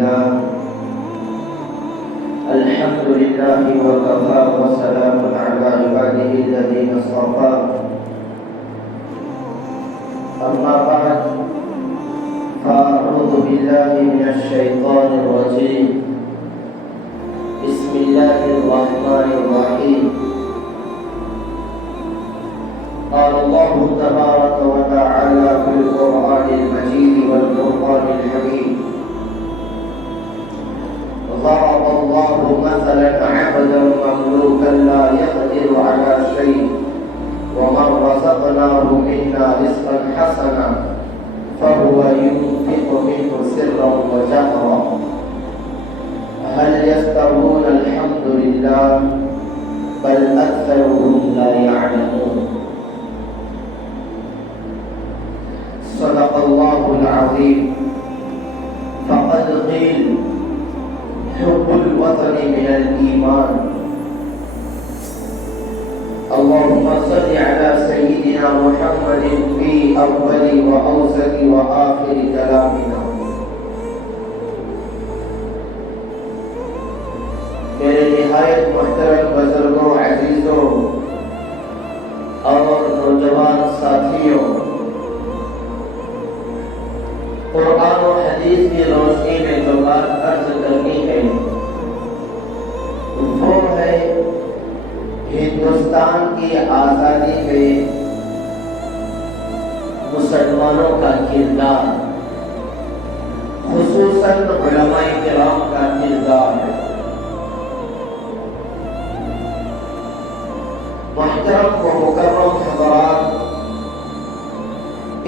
لله الحمد لله وكفى وسلام على عباده الذين اصطفى أما بعد فأعوذ بالله من الشيطان الرجيم بسم الله الرحمن الرحيم قال الله تبارك وتعالى في القرآن المجيد والفرقان الحميد ضرب الله مثلا عبدا مملوكا لا يقدر على شيء ومن رزقناه منا رزقا حسنا فهو ينفق منه سرا وجهرا هل يستوون الحمد لله بل أكثرهم لا يعلمون صدق الله العظيم فقد قيل حب الوطن من الإيمان اللهم صل على سيدنا محمد في أول وأوسط وآخر كلامنا میرے نہایت محترم بزرگوں عزیزوں اور نوجوان ساتھیوں، قرآن و حدیث کی روشنی میں جو بات عرض کرنی ہے وہ ہے ہندوستان کی آزادی میں مسلمانوں کا کردار، خصوصاً علماء کرام کا کردار ہے۔ محترم و مکرم حضرات،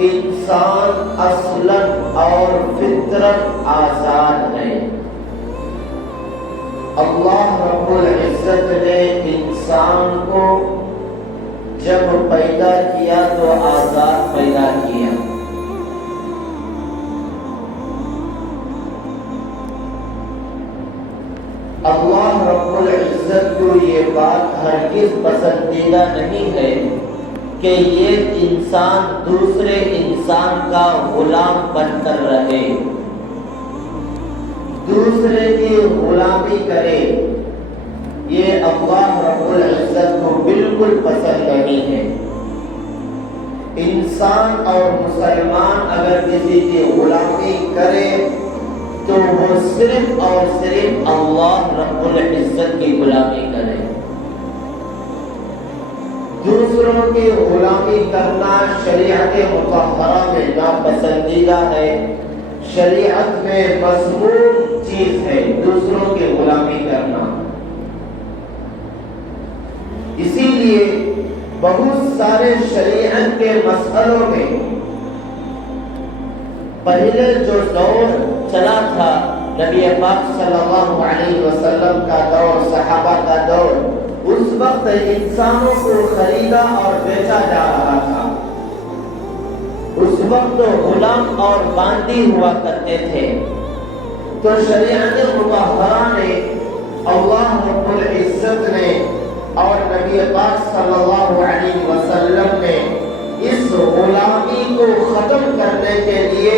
انسان اصلاً اور فطرت آزاد ہے۔ اللہ رب العزت نے انسان کو جب پیدا کیا تو آزاد پیدا کیا۔ اللہ رب العزت کو یہ بات ہرگز پسندیدہ نہیں ہے کہ یہ انسان دوسرے انسان کا غلام بن کر رہے، دوسرے کی غلامی کرے، یہ اللہ رب العزت کو بالکل پسند نہیں ہے۔ انسان اور مسلمان اگر کسی کی غلامی کرے تو وہ صرف اور صرف اللہ رب العزت کی غلامی کرے۔ دوسروں کی غلامی کرنا شریعت مطہرہ میں ناپسندیدہ ہے، شریعت میں مذموم چیز ہے دوسروں کی غلامی کرنا۔ اسی لیے بہت سارے شریعت کے مسئلوں میں پہلے جو دور چلا تھا، نبی پاک صلی اللہ علیہ وسلم کا دور، صحابہ کا دور، اس وقت انسانوں کو خریدا اور بیچا جا رہا تھا۔ اس وقت غلام اور باندی ہوا کرتے تھے۔ تو شریعت مطہرہ نے، اللہ رب العزت نے اور نبی پاک صلی اللہ علیہ وسلم نے اس غلامی کو ختم کرنے کے لیے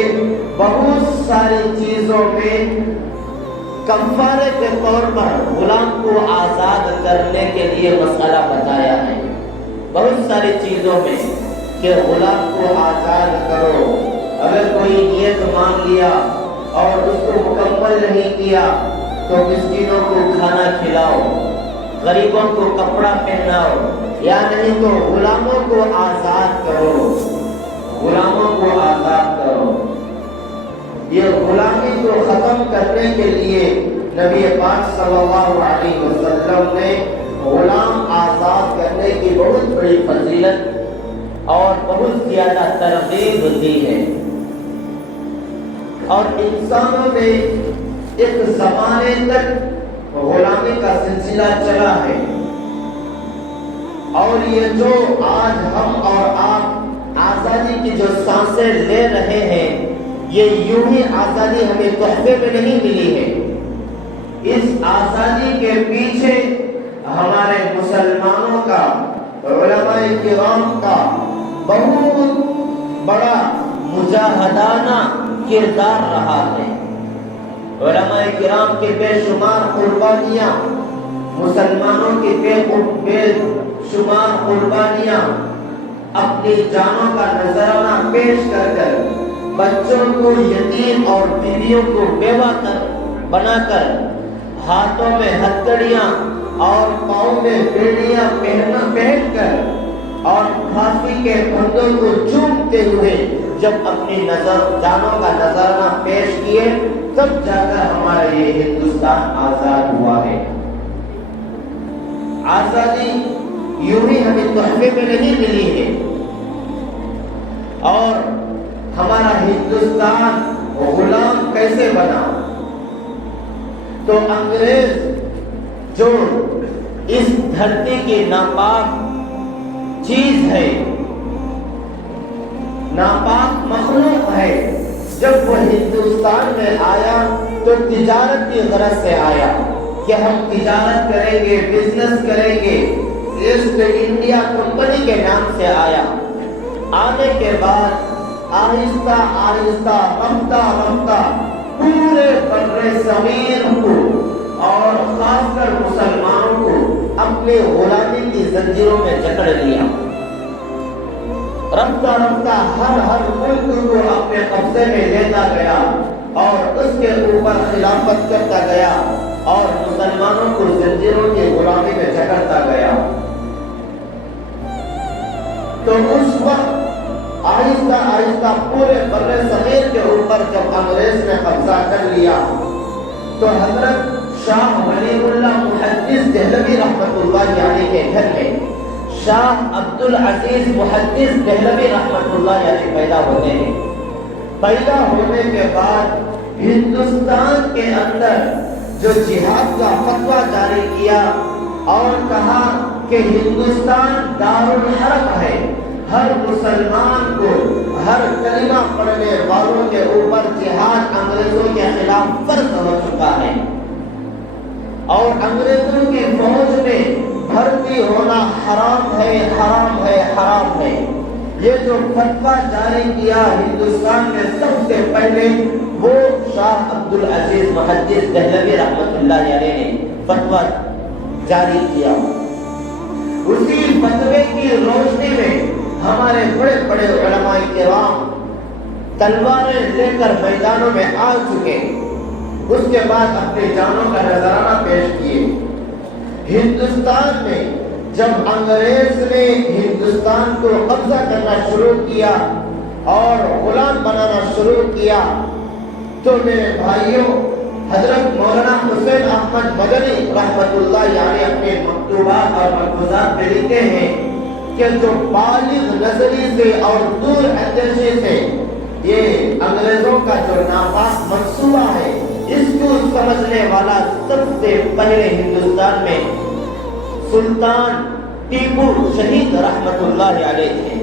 بہت ساری چیزوں میں کفارے کے طور پر غلام کو آزاد کرنے کے لیے مسئلہ بتایا ہے۔ بہت ساری چیزوں میں کہ غلام کو آزاد کرو، اگر کوئی نیت مان لیا اور اس کو مکمل نہیں کیا تو مسکینوں کو کھانا کھلاؤ، غریبوں کو کپڑا پہناؤ، یا نہیں تو غلاموں کو آزاد کرو، غلاموں کو آزاد کرو۔ یہ غلامی کو ختم کرنے کے لیے نبی پاک صلی اللہ علیہ وسلم نے غلام آزاد کرنے کی بہت بڑی فضیلت اور بہت زیادہ ترغیب دی ہے۔ اور انسانوں میں ایک زمانے تک غلامی کا سلسلہ چلا ہے، اور یہ جو آج ہم اور آپ آزادی کی جو سانسیں لے رہے ہیں، یہ یوں ہی آزادی ہمیں تحفے میں نہیں ملی ہے۔ اس آزادی کے پیچھے ہمارے مسلمانوں کا، علماء کرام کا بہت بڑا مجاہدانہ کردار رہا ہے۔ علماء کرام کی بے شمار قربانیاں، مسلمانوں کی بے شمار قربانیاں اپنی جانوں کا نذرانہ پیش کر کر بچوں کو یتیم اور بیویوں کو بیوہ بنا کر ہاتھوں میں ہتھکڑیاں اور پاؤں میں بیڑیاں پہن کر اور پھانسی کے پھندوں کو چومتے ہوئے جب اپنی جانوں کا نذرانہ پیش کیے تب جا کر ہمارا یہ ہندوستان آزاد ہوا ہے۔ آزادی یوں ہی ہمیں تحفے میں نہیں ملی ہے، اور ہمارا ہندوستان غلام کیسے بنا؟ تو انگریز جو اس دھرتی کی ناپاک چیز ہے، ناپاک مخلوق ہے، جب وہ ہندوستان میں آیا تو تجارت کی غرض سے آیا کہ ہم تجارت کریں گے، بزنس کریں گے۔ ایسٹ انڈیا کمپنی کے نام سے آیا۔ آنے کے بعد آہستہ آہستہ رفتہ رفتہ پورے بر صغیر کو اور خاص کر مسلمانوں کو اپنے غلامی کی زنجیروں میں جکڑ لیا۔ رفتہ رفتہ ہر ملک کو اپنے قبضے میں لیتا گیا اور اس کے اوپر خلافت کرتا گیا اور مسلمانوں کو زنجیروں کی غلامی میں جکڑتا گیا۔ تو اس وقت آہستہ آہستہ پورے بر صغیر کے اوپر جب انگریز نے قبضہ کر لیا تو حضرت شاہ ولی اللہ محدث دہلوی رحمۃ اللہ علیہ کے گھر میں شاہ عبد العزیز محدث دہلوی رحمۃ اللہ علیہ پیدا ہوتے ہیں۔ پیدا ہونے کے بعد ہندوستان کے اندر جو جہاد کا فتویٰ جاری کیا اور کہا کہ ہندوستان دارالحرب ہے، ہر مسلمان کو، ہر کلمہ پڑھنے والوں کے اوپر جہاد انگریزوں کے خلاف فرض ہو چکا ہے، اور انگریزوں کی فوج میں بھرتی ہونا حرام ہے، حرام ہے، حرام ہے۔ یہ جو فتویٰ جاری کیا ہندوستان میں سب سے پہلے وہ شاہ عبد العزیز محدث دہلوی رحمۃ اللہ علیہ نے فتویٰ جاری کیا۔ اسی فتوے کی روشنی میں ہمارے بڑے بڑے علماء کرام تلواریں لے کر میدانوں میں آ چکے، اس کے بعد اپنی جانوں کا نذرانہ پیش کیے۔ ہندوستان میں جب انگریز نے ہندوستان کو قبضہ کرنا شروع کیا اور غلام بنانا شروع کیا تو میرے بھائیوں، حضرت مولانا حسین احمد مدنی رحمۃ اللہ علیہ اپنے مکتوبات اور ملفوظات میں لکھتے ہیں کہ جو بالغ نظری سے اور دور اندیشی سے یہ انگریزوں کا جو ناپاک منصوبہ ہے اس کو سمجھنے والا سب سے پہلے ہندوستان میں سلطان ٹیپو شہید رحمت اللہ علیہ تھے۔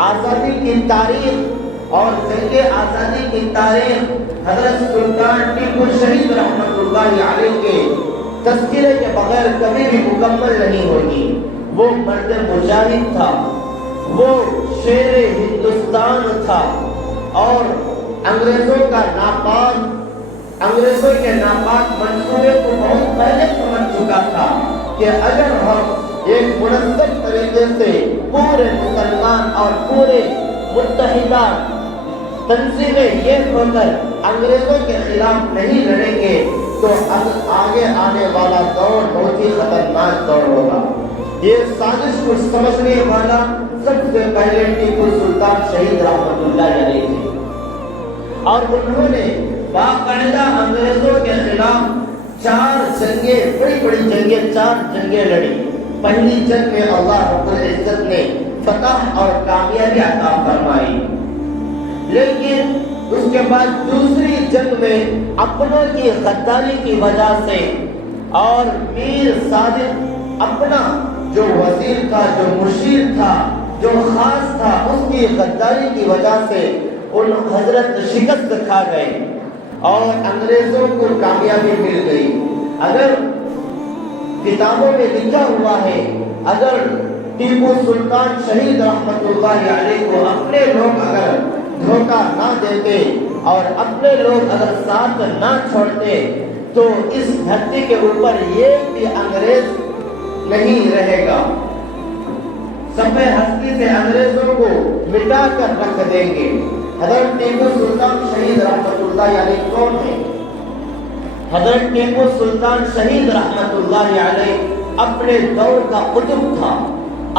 آزادی کی تاریخ اور جنگ آزادی کی تاریخ حضرت سلطان ٹیپو شہید رحمت اللہ علیہ کے تذکرے کے بغیر کبھی بھی مکمل نہیں ہوگی۔ وہ مرد مجاہد تھا، وہ شیر ہندوستان تھا، اور انگریزوں کے ناپاک منصوبے کو بہت پہلے سمجھ چکا تھا کہ اگر ہم ایک منظم طریقے سے پورے مسلمان اور پورے متحدہ تنظیمیں یہ ہو کر انگریزوں کے خلاف نہیں لڑیں گے تو آگے آنے والا دور بہت ہی خطرناک دور ہوگا۔ یہ سازش کو سمجھنے والا سب سے پہلے ٹیپو سلطان شہید رحمت اللہ علیہ تھے، اور انہوں نے باقاعدہ انگریزوں کے خلاف 4 جنگیں، بڑی جنگیں، 4 جنگیں لڑی۔ پہلی جنگ میں اللہ رب العزت نے فتح اور کامیابی عطا فرمائی، لیکن اس کے بعد دوسری جنگ میں اپنوں کی غداری کی وجہ سے اور میر صادق اپنا جو وزیر تھا، جو مشیر تھا، جو خاص تھا، اس کی غداری کی وجہ سے ان حضرت شکست کھا گئے اور انگریزوں کو کامیابی مل گئی۔ اگر کتابوں میں لکھا ہوا ہے، اگر ٹیپو سلطان شہید رحمت اللہ علیہ کو اپنے لوگ اگر دھوکہ نہ دیتے اور اپنے لوگ اگر ساتھ نہ چھوڑتے تو اس دھرتی کے اوپر ایک بھی انگریز نہیں رہے گا. صفحہ ہستی سے انگریزوں کو مٹا کر رکھ دیں گے. حضرت ٹیپو سلطان شہید رحمت اللہ علیہ کون ہے؟ حضرت ٹیپو سلطان شہید رحمت اللہ علیہ اپنے دور کا قطب تھا،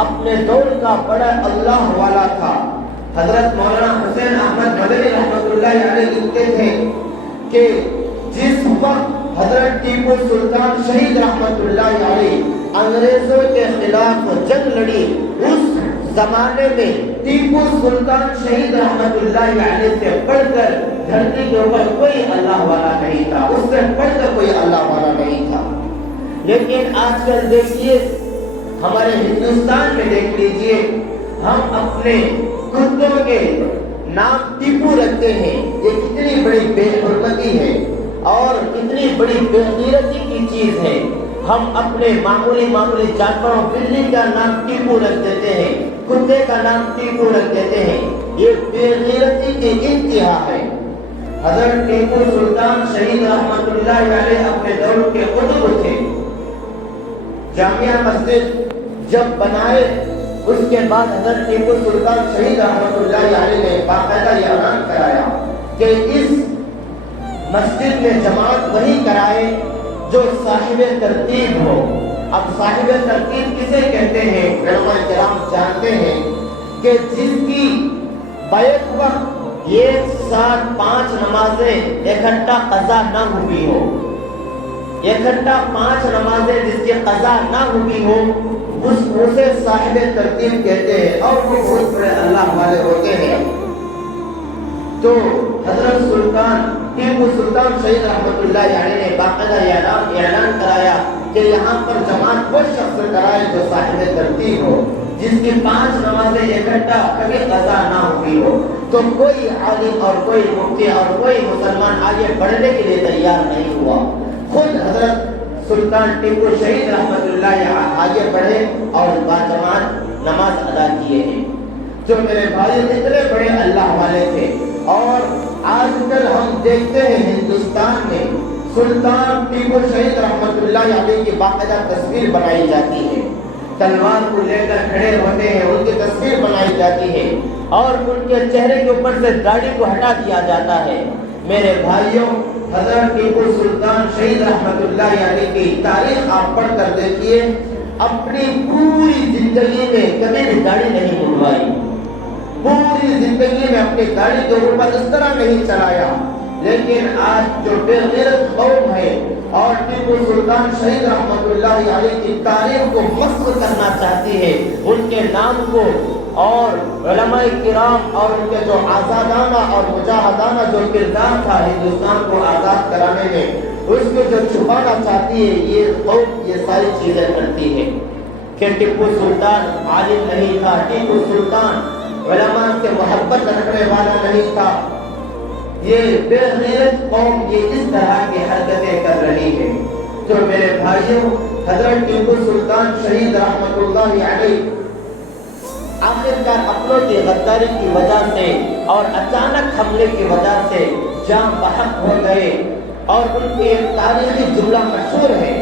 اپنے دور کا بڑا اللہ والا تھا. حضرت مولانا حسین احمد مدنی رحمت اللہ علیہ لکھتے تھے کہ جس وقت حضرت ٹیپو سلطان شہید رحمت اللہ علیہ انگریزوں کے خلاف جنگ لڑی، اس زمانے میں ٹیپو سلطان شہید رحمت اللہ علیہ سے پڑھ کر دھرتی کے اوپر کوئی اللہ والا نہیں تھا، اس سے پڑھ کر کوئی اللہ والا نہیں تھا. لیکن آج کل دیکھیے ہمارے ہندوستان میں دیکھ لیجئے، ہم اپنے کتوں کے نام ٹیپو رکھتے ہیں. یہ کتنی بڑی بے حرمتی ہے اور کتنی بڑی بے غیرتی کی چیز ہے. ہم اپنے معمولی جانوروں، بلی کا نام ٹیپو رکھ دیتے ہیں، کتے کا نام ٹیپو رکھ دیتے ہیں. یہ بے غیرتی کی انتہا ہے. حضرت ٹیپو سلطان شہید رحمت اللہ علیہ اپنے دور کے قطب تھے. جامعہ مسجد جب بنائے اس کے بعد حضرت ٹیپو سلطان شہید رحمت اللہ علیہ نے باقاعدہ یہ اعلان کرایا کہ اس مسجد میں جماعت وہی کرائے جو صاحب ترتیب ہو. اب صاحب ترتیب کسے کہتے ہیں؟ علماء کرام جانتے ہیں کہ جس کی بیک وقت ایک ساتھ 5 نمازیں اکٹھا قضا نہ ہوئی ہو، اکٹھا 5 نمازیں جس کی قضا نہ ہوئی ہو، اسے صاحب ترتیب کہتے ہیں اور وہ بہت بڑے اللہ والے ہوتے ہیں. تو حضرت سلطان ٹیپو سلطان شہید رحمت اللہ علیہ نے باقاعدہ اعلان کرایا کہ یہاں پر جماعت وہ شخص کرائے جو صاحب ترتیب ہو، جس کی 5 نمازیں اکٹھا کبھی قضا نہ ہوئی ہو. تو کوئی عالم اور کوئی مفتی اور کوئی مسلمان آگے بڑھنے کے لیے تیار نہیں ہوا. خود حضرت سلطان ٹیپو شہید رحمت اللہ آگے بڑھے اور باجماعت نماز ادا کیے ہیں. جو میرے بھائی اتنے بڑے اللہ والے تھے. اور آج کل ہم دیکھتے ہیں ہندوستان میں سلطان ٹیپو شہید رحمت اللہ علیہ کی باقاعدہ تصویر بنائی جاتی ہے، تلوار کو لے کر کھڑے ہوتے ہیں، ان کی تصویر بنائی جاتی ہے اور ان کے چہرے کے اوپر سے داڑھی کو ہٹا دیا جاتا ہے. میرے بھائیوں، حضرت ٹیپو سلطان شہید رحمت اللہ علیہ کی تاریخ آپ پڑھ کر دیکھیے، اپنی پوری زندگی میں کبھی بھی داڑھی نہیں منڈوائی، پوری زندگی میں اپنی داڑھی کے اوپر اس طرح نہیں چلایا. لیکن آج جو بے غیرت قوم ہے اور ٹیپو سلطان شہید رحمت اللہ علیہ کی تاریخ کو مسخ کرنا چاہتی ہے، ان کے نام کو اور علماء کرام اور ان کے جو آزادانہ اور مجاہدانہ جو کردار تھا ہندوستان کو آزاد کرانے میں، اس کو جو چھپانا چاہتی ہے، یہ قوم یہ ساری چیزیں کرتی ہے. کہ ٹیپو سلطان عالم نہیں تھا، ٹیپو سلطان علماء سے محبت رکھنے والا نہیں تھا. یہ بے غیرت قوم یہ اس طرح کی حرکتیں کر رہی ہے. تو میرے بھائیوں، حضرت ٹیپو سلطان شہید رحمت اللہ علیہ آخرکار اپنوں کی غداری کی وجہ سے اور اچانک حملے کی وجہ سے جاں بحق ہو گئے. اور ان کی ایک تاریخی جملہ مشہور ہے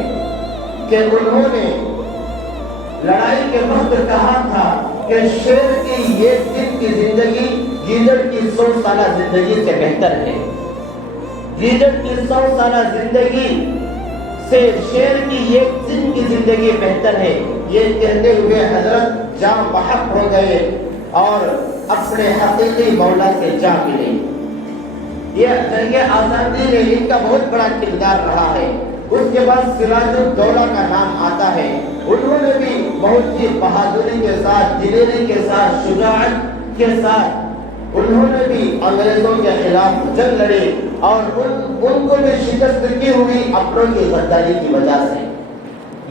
کہ انہوں نے لڑائی کے وقت کہا تھا کہ شیر کی ایک دن کی زندگی گیدڑ کی 100 سالہ زندگی سے بہتر ہے. گیدڑ کی 100 سالہ زندگی سے شیر کی ایک دن کی زندگی بہتر ہے. یہ کہتے ہوئے حضرت جاں بحق ہو گئے اور اپنے حقیقی مولا سے جا ملے. یہ جنگ آزادی میں ان کا بہت بڑا کردار رہا ہے. اس کے بعد سراج الدولہ کا نام آتا ہے. انہوں نے بھی بہت ہی بہادری کے ساتھ، دلیری کے ساتھ، شجاعت کے ساتھ انہوں نے بھی انگریزوں کے خلاف جنگ لڑی اور ان کو بھی شکست کی ہوئی اپنوں کی غداری کی وجہ سے.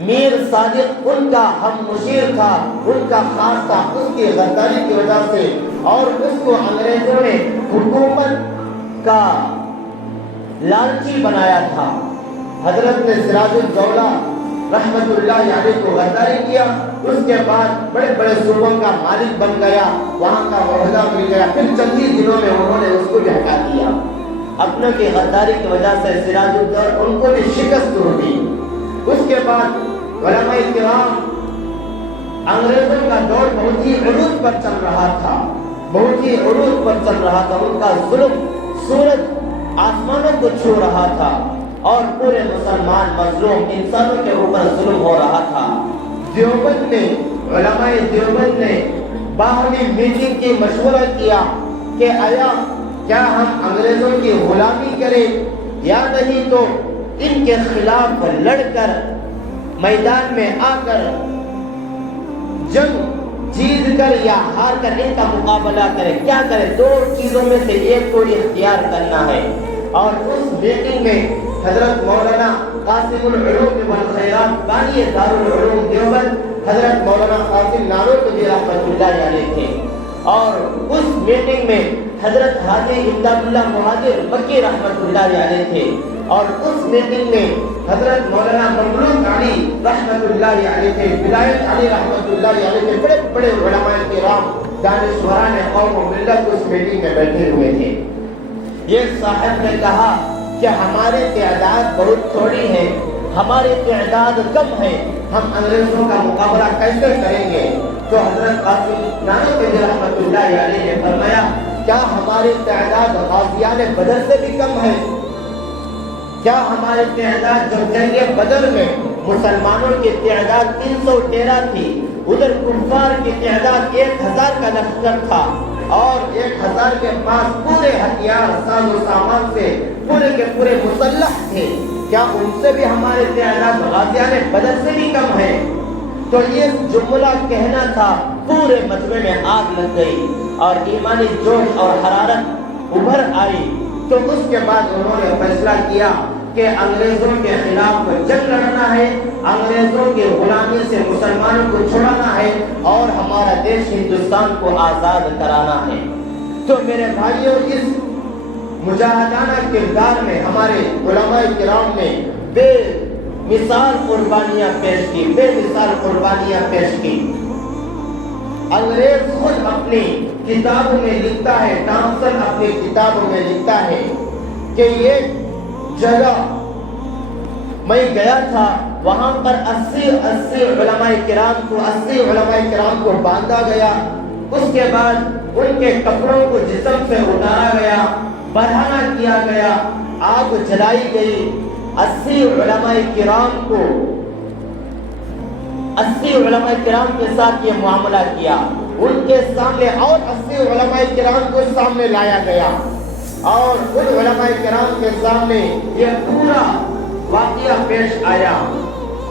میر صادق ان کا ہم مشیر تھا، ان کا خاص تھا، اس کی غداری کی وجہ سے، اور اس کو انگریزوں نے حکومت کا لالچی بنایا تھا. حضرت نے سراج الدولہ رحمت اللہ علیہ کو غداری کیا. اس کے بعد بڑے بڑے صوبوں کا مالک بن گیا، وہاں کا عہدہ مل گیا. پھر چند ہی دنوں میں انہوں نے اس کو بھی ہٹا دیا. اپنوں کی غداری کی وجہ سے سراج الدولہ ان کو بھی شکست ہوئی۔ اس کے بعد علماء کرام، انگریزوں کا دور بہت ہی عروج پر چل رہا تھا، بہت ہی عروج پر چل رہا تھا۔ ان کا ظلم سورج آسمانوں کو چھو رہا تھا اور پورے مسلمان مظلوم انسانوں کے اوپر ظلم ہو رہا تھا۔ دیوبند میں علماء دیوبند نے باہمی میٹنگ کی مشورہ کیا کہ آیا کیا ہم انگریزوں کی غلامی کریں یا نہیں، تو ان کے خلاف لڑ کر میدان میں آ کر جنگ جیت کر یا ہار کر ان کا مقابلہ کرے، کیا کرے؟ دو چیزوں میں سے ایک کو اختیار کرنا ہے۔ اور اس میٹنگ میں حضرت مولانا قاسم العلوم والخیرات بانی دارالعلوم دیوبند حضرت مولانا قاسم نانوتوی رحمۃ اللہ علیہ تھے، اور اس میٹنگ میں حضرت حاجی امداد اللہ مہاجر مکی رحمۃ اللہ علیہ تھے، اور اس میٹنگ میں حضرت مولانا مملوک علی رحمۃ اللہ علیہ تھے، ولایت علی رحمۃ اللہ علیہ تھے، بڑے بڑے علماء کرام دانشوران قوم و ملت اس میٹنگ میں بیٹھے ہوئے تھے۔ یہ صاحب نے کہا کہ ہماری تعداد بہت تھوڑی ہے، ہماری تعداد کم ہے، ہم انگریزوں کا مقابلہ کیسے کریں گے؟ تو حضرت قاسم نانوتوی رحمۃ اللہ علیہ نے فرمایا، کیا ہماری تعداد غازیان بدر سے بھی کم ہے؟ کیا ہماری تعداد جو جنگ بدر میں مسلمانوں کی تعداد 313 تھی، ادھر کفار کی تعداد 1000 کا لشکر تھا، اور 1000 کے پاس پورے ہتھیار ساز و سامان سے پورے کے پورے مسلح تھے، کیا ان سے بھی ہمارے تعداد غازیان بدر سے بھی کم ہے؟ تو یہ جملہ کہنا تھا، پورے مجمع میں آگ لگ گئی اور ایمانی جوش اور حرارت ابھر آئی۔ تو اس کے بعد انہوں نے فیصلہ کیا کہ انگریزوں کے خلاف جنگ لڑنا ہے، انگریزوں کی غلامی سے مسلمانوں کو چھڑانا ہے، اور ہمارا دیش ہندوستان کو آزاد کرانا ہے۔ تو میرے بھائیوں، اس مجاہدانہ کردار میں ہمارے علماء کرام نے بے مثال قربانیاں پیش کی، بے مثال قربانیاں پیش کی۔ انگریز خود اپنی کتابوں میں لکھتا ہے، ٹامسن اپنی کتابوں میں لکھتا ہے کہ یہ جگہ میں گیا تھا، وہاں پر 80 علماء کرام کو باندھا گیا، اس کے بعد ان کے کپڑوں کو جسم سے اتارا گیا، برہنہ کیا گیا، آگ جلائی گئی، 80 علماء کرام کے ساتھ یہ معاملہ کیا، ان کے سامنے اور 80 علماء کرام کو سامنے لایا گیا، اور ان علماء کرام کے سامنے یہ پورا واقعہ پیش آیا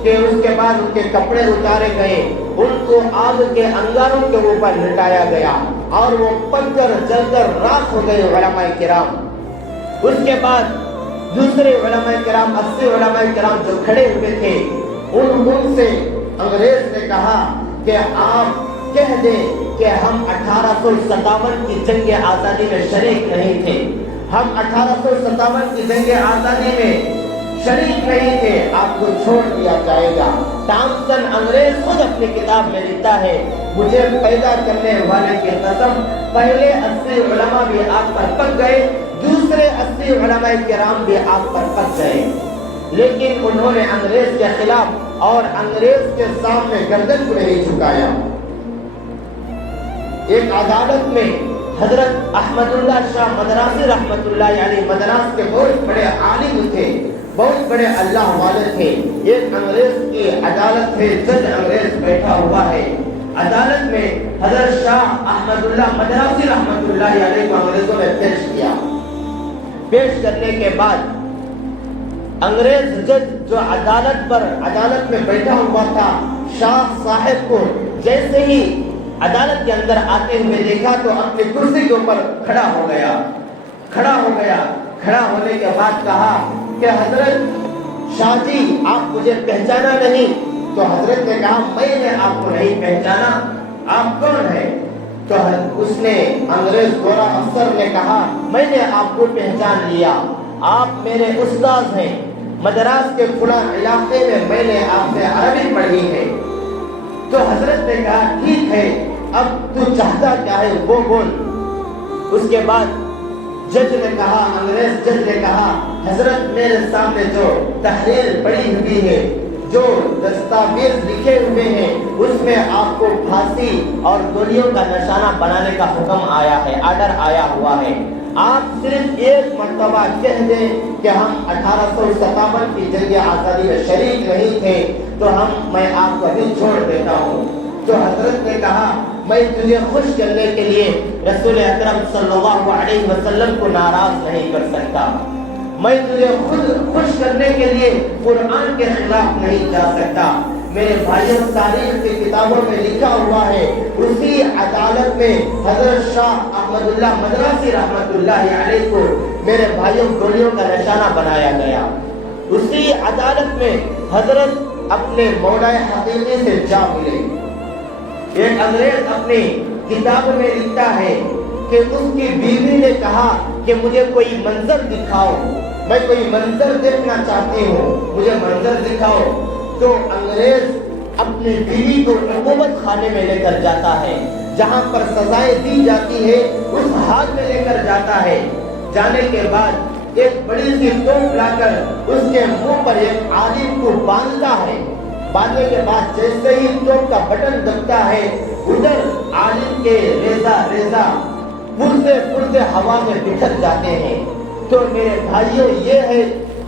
کہ اس کے بعد ان کے کپڑے اتارے گئے، ان کو آگ کے انگاروں کے اوپر لٹایا گیا، اور وہ پک کر جل کر راکھ ہو گئے علماء کرام۔ اس کے بعد دوسرے علماء کرام، 80 علماء کرام جو کھڑے ہوئے تھے، ان سے انگریز نے کہا کہ آپ کہہ دیں کہ ہم 1857 کی جنگ آزادی میں شریک نہیں تھے، ہم 1857 کی جنگ آزادی میں شریک نہیں تھے، آپ کو چھوڑ دیا جائے گا۔ ٹامسن انگریز خود اپنی کتاب میں لکھتا ہے، مجھے پیدا کرنے والے کی قسم، پہلے 80 علماء بھی آگ پر پک گئے، دوسرے 80 علماء کرام بھی آگ پر پک گئے، لیکن انہوں نے انگریز کے خلاف اور انگریز کے سامنے گردن کو نہیں جھکایا۔ ایک عدالت میں حضرت احمد اللہ شاہ مدراسی رحمۃ اللہ علیہ، مدراس کے بہت بڑے عالم تھے، بہت بڑے اللہ والے تھے، ایک انگریز کی عدالت ہے، جج انگریز بیٹھا ہوا ہے، عدالت میں حضرت شاہ احمد اللہ مدراسی رحمۃ اللہ علیہ کو انگریزوں نے پیش کیا۔ پیش کرنے کے بعد انگریز جج جو عدالت میں بیٹھا ہوا تھا، شاہ صاحب کو جیسے ہی عدالت کے اندر آتے ہوئے دیکھا تو اپنی کرسی کے اوپر کھڑا ہو گیا، کھڑا ہونے کے بعد کہا کہ حضرت شاہ جی آپ مجھے پہچانا نہیں؟ تو حضرت نے کہا میں نے آپ کو نہیں پہچانا، آپ کون ہیں؟ تو اس نے انگریز گورا افسر نے کہا میں نے آپ کو پہچان لیا، آپ میرے استاد ہیں، مدراس کے فلاں علاقے میں نے آپ سے عربی پڑھی ہے۔ تو حضرت نے کہا ٹھیک ہے، اب تو چاہتا کیا ہے وہ بول۔ اس کے بعد جج نے کہا، انگریز جج نے کہا حضرت میرے سامنے جو تحریر پڑی ہوئی ہے، جو دستاویز لکھے ہوئے ہیں، اس میں آپ کو پھانسی اور گولیوں کا نشانہ بنانے کا حکم آیا ہے، آرڈر آیا ہوا ہے۔ آپ صرف ایک مرتبہ کہہ دیں کہ ہم 1857 کی جنگ آزادی میں شریک نہیں تھے تو میں آپ کو ابھی چھوڑ دیتا ہوں۔ تو حضرت نے کہا میں تجھے خوش کرنے کے لیے رسول اکرم صلی اللہ علیہ وسلم کو ناراض نہیں کر سکتا، میں تجھے خود خوش کرنے کے لیے قرآن کے خلاف نہیں جا سکتا۔ میرے بھائیوں، تاریخ کی کتابوں میں لکھا ہوا ہے، اسی عدالت میں حضرت شاہ احمد اللہ مدراسی رحمت اللہ علیہ کو میرے بھائیوں گولیوں کا نشانہ بنایا گیا۔ اسی عدالت میں حضرت اپنے مولا حقیقی سے جا ملے۔ ایک انگریز اپنی کتاب میں لکھتا ہے کہ اس کی بیوی نے کہا کہ مجھے کوئی منظر دکھاؤ، میں کوئی منظر دیکھنا چاہتی ہوں، مجھے منظر دکھاؤ۔ تو انگریز اپنی بیوی کو عقوبت خانے میں لے کر جاتا ہے، جہاں پر سزائیں دی جاتی ہے اس حال میں لے کر جاتا ہے۔ جانے کے بعد ایک بڑی سی توپ لا کر اس کے منہ پر ایک عالم کو باندھتا ہے۔ باندھنے کے بعد جیسے ہی توپ کا بٹن دبتا ہے، ادھر عالم کے ریزہ پرزے ہوا میں بکھر جاتے ہیں۔ تو میرے بھائیوں، یہ ہے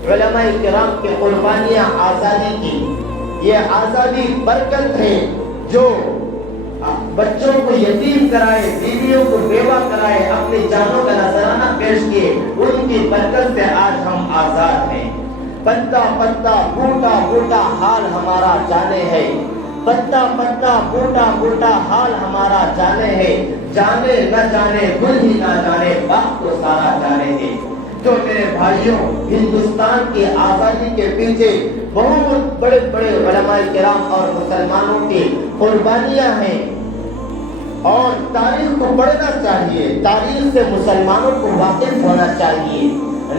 علماء کرام کے قربانیاں آزادی کی۔ یہ آزادی برکت ہے جو بچوں کو یتیم کرائے، بیویوں کو بیوہ کرائے، اپنی جانوں کا نذرانہ پیش کیے، ان کی برکت سے آج ہم آزاد ہیں۔ پتا پتا بوٹا بوٹا حال ہمارا جانے ہے، پتا پتا بوٹا بوٹا حال ہمارا جانے ہے، جانے نہ جانے گل ہی نہ جانے باغ تو سارا جانے ہے۔ تو میرے بھائیوں، ہندوستان کی آزادی کے پیچھے بہت بڑے بڑے علماء کرام اور مسلمانوں کی قربانیاں ہیں، اور تاریخ کو پڑھنا چاہیے، تاریخ سے مسلمانوں کو واقف ہونا چاہیے۔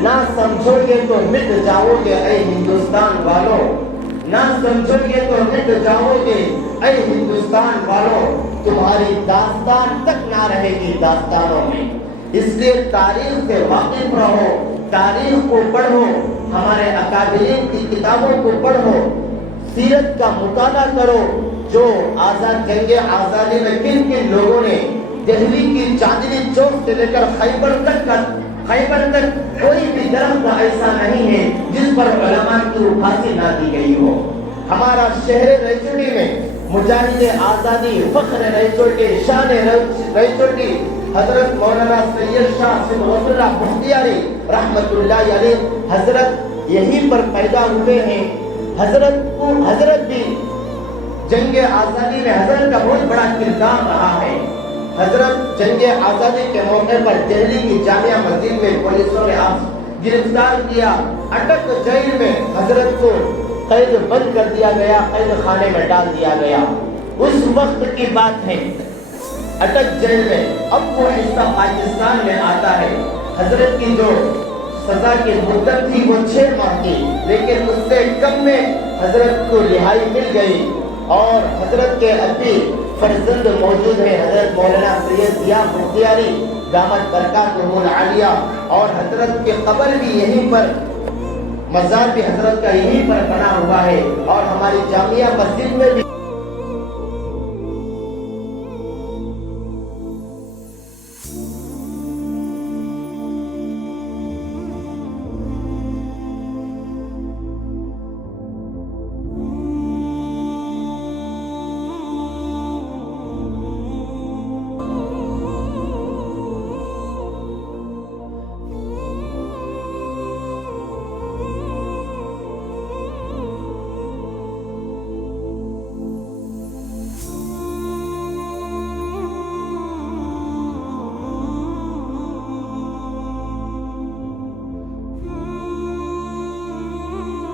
نہ سمجھو گے تو مٹ جاؤ گے اے ہندوستان والوں، نہ سمجھو گے تو مٹ جاؤ گے اے ہندوستان والوں، تمہاری داستان تک نہ رہے گی داستانوں میں۔ اس لیے تاریخ سے واقف رہو، تاریخ کو پڑھو، ہمارے اکابرین کی کتابوں کو پڑھو، سیرت کا مطالعہ کرو، جو جنگ آزادی میں کن کن لوگوں نے دہلی کی چاندنی چوک سے لے کر خیبر تک کوئی بھی درخت ایسا نہیں ہے جس پر علماء کی پھانسی نہ دی گئی ہو۔ ہمارا شہر رائچوٹی میں مجاہد آزادی، فخر رائچوٹی، شان رائچوٹی حضرت مولانا سید شاہ صبغت اللہ بختیاری رحمت اللہ علیہ حضرت یہیں پر پیدا ہوئے ہیں۔ حضرت بھی جنگ آزادی میں حضرت کا بہت بڑا کردار رہا ہے۔ حضرت جنگ آزادی کے موقع پر دہلی کی جامعہ مسجد میں پولیسوں نے گرفتار کیا، اٹک جیل میں حضرت کو قید بند کر دیا گیا، قید خانے میں ڈال دیا گیا۔ اس وقت کی بات ہے، اٹک جیل میں، اب وہ حصہ پاکستان میں آتا ہے۔ حضرت کی جو سزا کی مدت تھی وہ 6 ماہ تھی، لیکن اس سے کم میں حضرت کو رہائی مل گئی، اور حضرت کے ابھی فرزند موجود ہیں، حضرت مولانا سید ضیاء بختیاری دامت برکاتہ العالیہ، اور حضرت کی قبر بھی یہیں پر، مزار بھی حضرت کا یہیں پر بنا ہوا ہے، اور ہماری جامعہ مسجد میں بھی